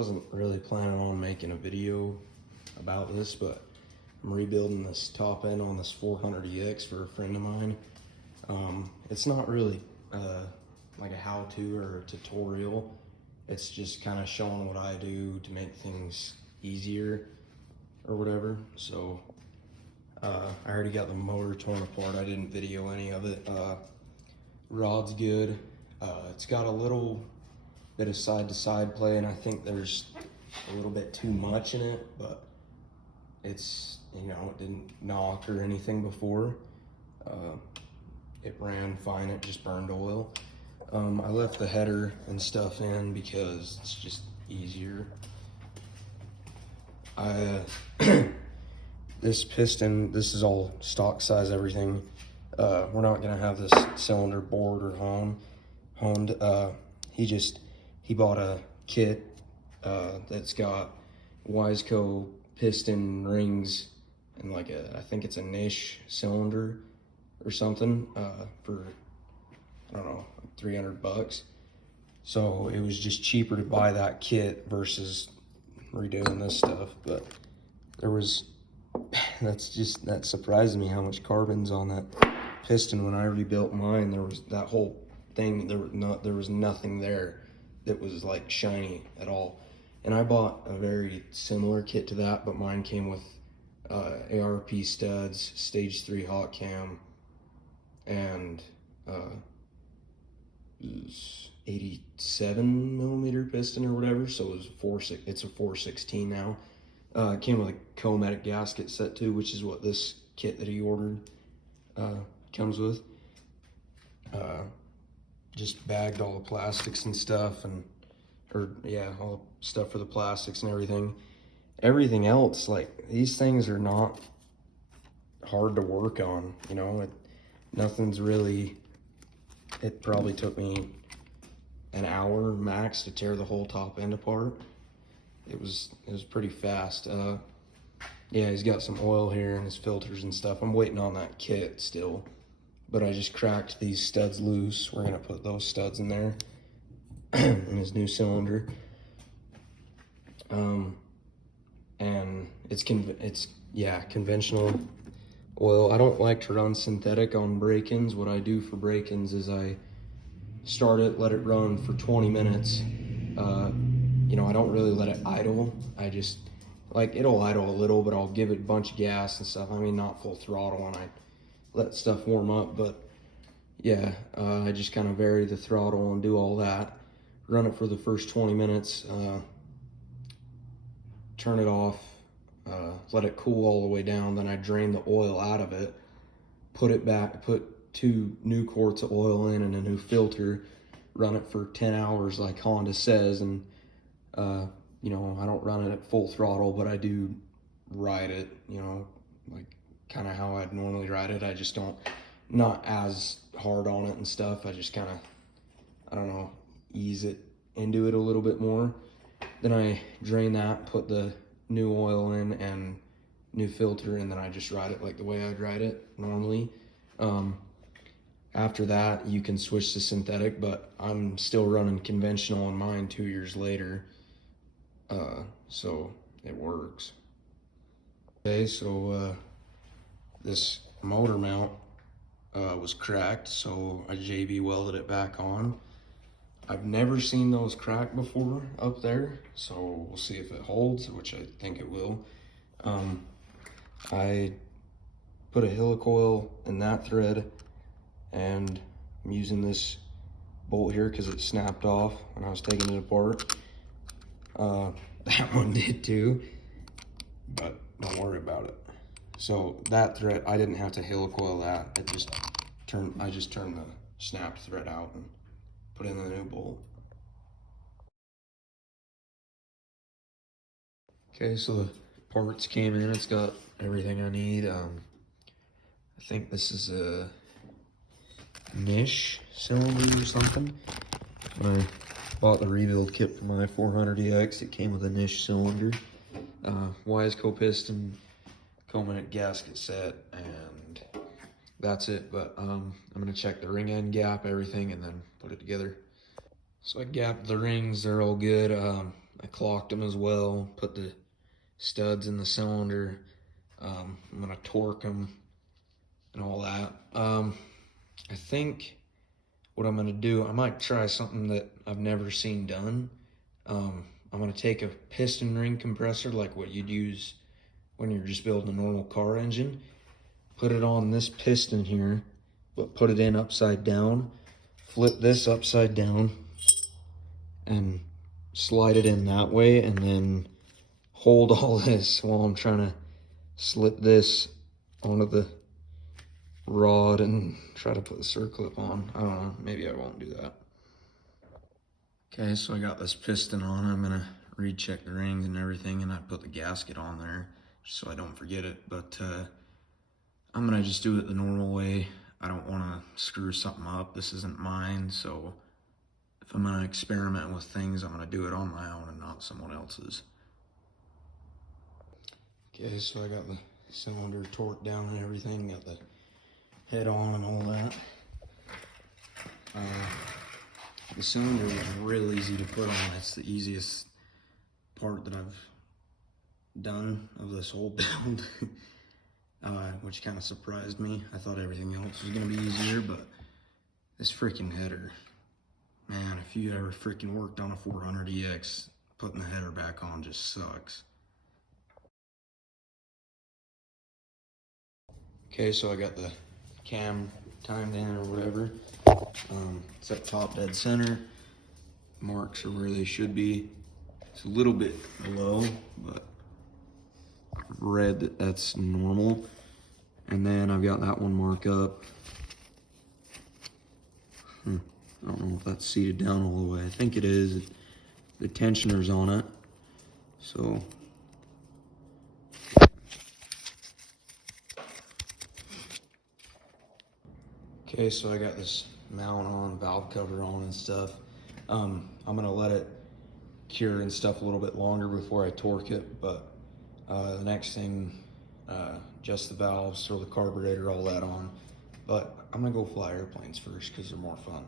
Wasn't really planning on making a video about this, but I'm rebuilding this top end on this 400EX for a friend of mine. It's not really like a how-to or a tutorial. It's just kind of showing what I do to make things easier or whatever. So I already got the motor torn apart. I didn't video any of it. Rod's good. It's got a little bit of side-to-side play, and I think there's a little bit too much in it, but it's, you know, it didn't knock or anything before. It ran fine, it just burned oil. I left the header and stuff in because it's just easier. This piston, this is all stock size, everything. We're not gonna have this cylinder bored or honed. He bought a kit that's got Wiseco piston rings and like I think it's a niche cylinder or something for, I don't know, $300. So it was just cheaper to buy that kit versus redoing this stuff. But that surprised me how much carbon's on that piston. When I rebuilt mine, there was that whole thing, there was nothing there that was like shiny at all. And I bought a very similar kit to that, but mine came with ARP studs, stage 3 hot cam, and 87 millimeter piston or whatever. So it was it's a 416 now. It came with a Cometic Gasket Set too, which is what this kit that he ordered comes with. Just bagged all the plastics and stuff, all the stuff for the plastics and everything. Everything else, like, these things are not hard to work on, you know. Nothing's really, it probably took me an hour max to tear the whole top end apart. It was pretty fast. Yeah, he's got some oil here and his filters and stuff. I'm waiting on that kit still, but I just cracked these studs loose. We're gonna put those studs in there in his new cylinder. And it's conventional oil. I don't like to run synthetic on break-ins. What I do for break-ins is I start it, let it run for 20 minutes. You know, I don't really let it idle. I just, like, it'll idle a little, but I'll give it a bunch of gas and stuff. I mean, not full throttle, and I let stuff warm up, but yeah, I just kind of vary the throttle and do all that. Run it for the first 20 minutes, turn it off, let it cool all the way down. Then I drain the oil out of it, put it back, put 2 new quarts of oil in and a new filter, run it for 10 hours like Honda says. And you know, I don't run it at full throttle, but I do ride it, you know, like kind of how I'd normally ride it. I just not as hard on it and stuff. I just kind of, I don't know, ease it into it a little bit more. Then I drain that, put the new oil in and new filter, and then I just ride it like the way I'd ride it normally. After that, you can switch to synthetic, but I'm still running conventional on mine 2 years later. So it works. Okay, so this motor mount was cracked, so I JB welded it back on. I've never seen those crack before up there, so we'll see if it holds, which I think it will. I put a helicoil in that thread, and I'm using this bolt here because it snapped off when I was taking it apart. That one did too, but don't worry about it. So that thread, I didn't have to helicoil that. I just turned the snapped thread out and put in the new bolt. Okay, so the parts came in. It's got everything I need. I think this is a niche cylinder or something. When I bought the rebuild kit for my 400EX, it came with a niche cylinder, Wiseco piston, Cometic Gasket Set, and that's it. But I'm gonna check the ring end gap, everything, and then put it together. So I gapped the rings, they're all good. I clocked them as well, put the studs in the cylinder. I'm gonna torque them and all that. I think what I'm gonna do, I might try something that I've never seen done. I'm gonna take a piston ring compressor like what you'd use when you're just building a normal car engine, put it on this piston here, but put it in upside down, flip this upside down, and slide it in that way, and then hold all this while I'm trying to slip this onto the rod and try to put the circlip on. I don't know, maybe I won't do that. Okay, so I got this piston on. I'm gonna recheck the rings and everything, and I put the gasket on there just so I don't forget it. But I'm gonna just do it the normal way. I don't wanna screw something up. This isn't mine, so if I'm gonna experiment with things, I'm gonna do it on my own and not someone else's. Okay, so I got the cylinder torqued down and everything, got the head on and all that. The cylinder was real easy to put on. It's the easiest part that I've done of this whole build, which kind of surprised me. I thought everything else was gonna be easier, but this freaking header, man, if you ever freaking worked on a 400EX, putting the header back on just sucks. Okay, so I got the cam timed in or whatever. It's up top dead center. Marks are where they should be. It's a little bit low, but I've read that that's normal. And then I've got that one mark up. I don't know if that's seated down all the way. I think it is. The tensioner's on it. So okay, so I got this mount on, valve cover on and stuff. I'm gonna let it cure and stuff a little bit longer before I torque it, but the next thing, adjust the valves, throw the carburetor, all that on. But I'm gonna go fly airplanes first because they're more fun.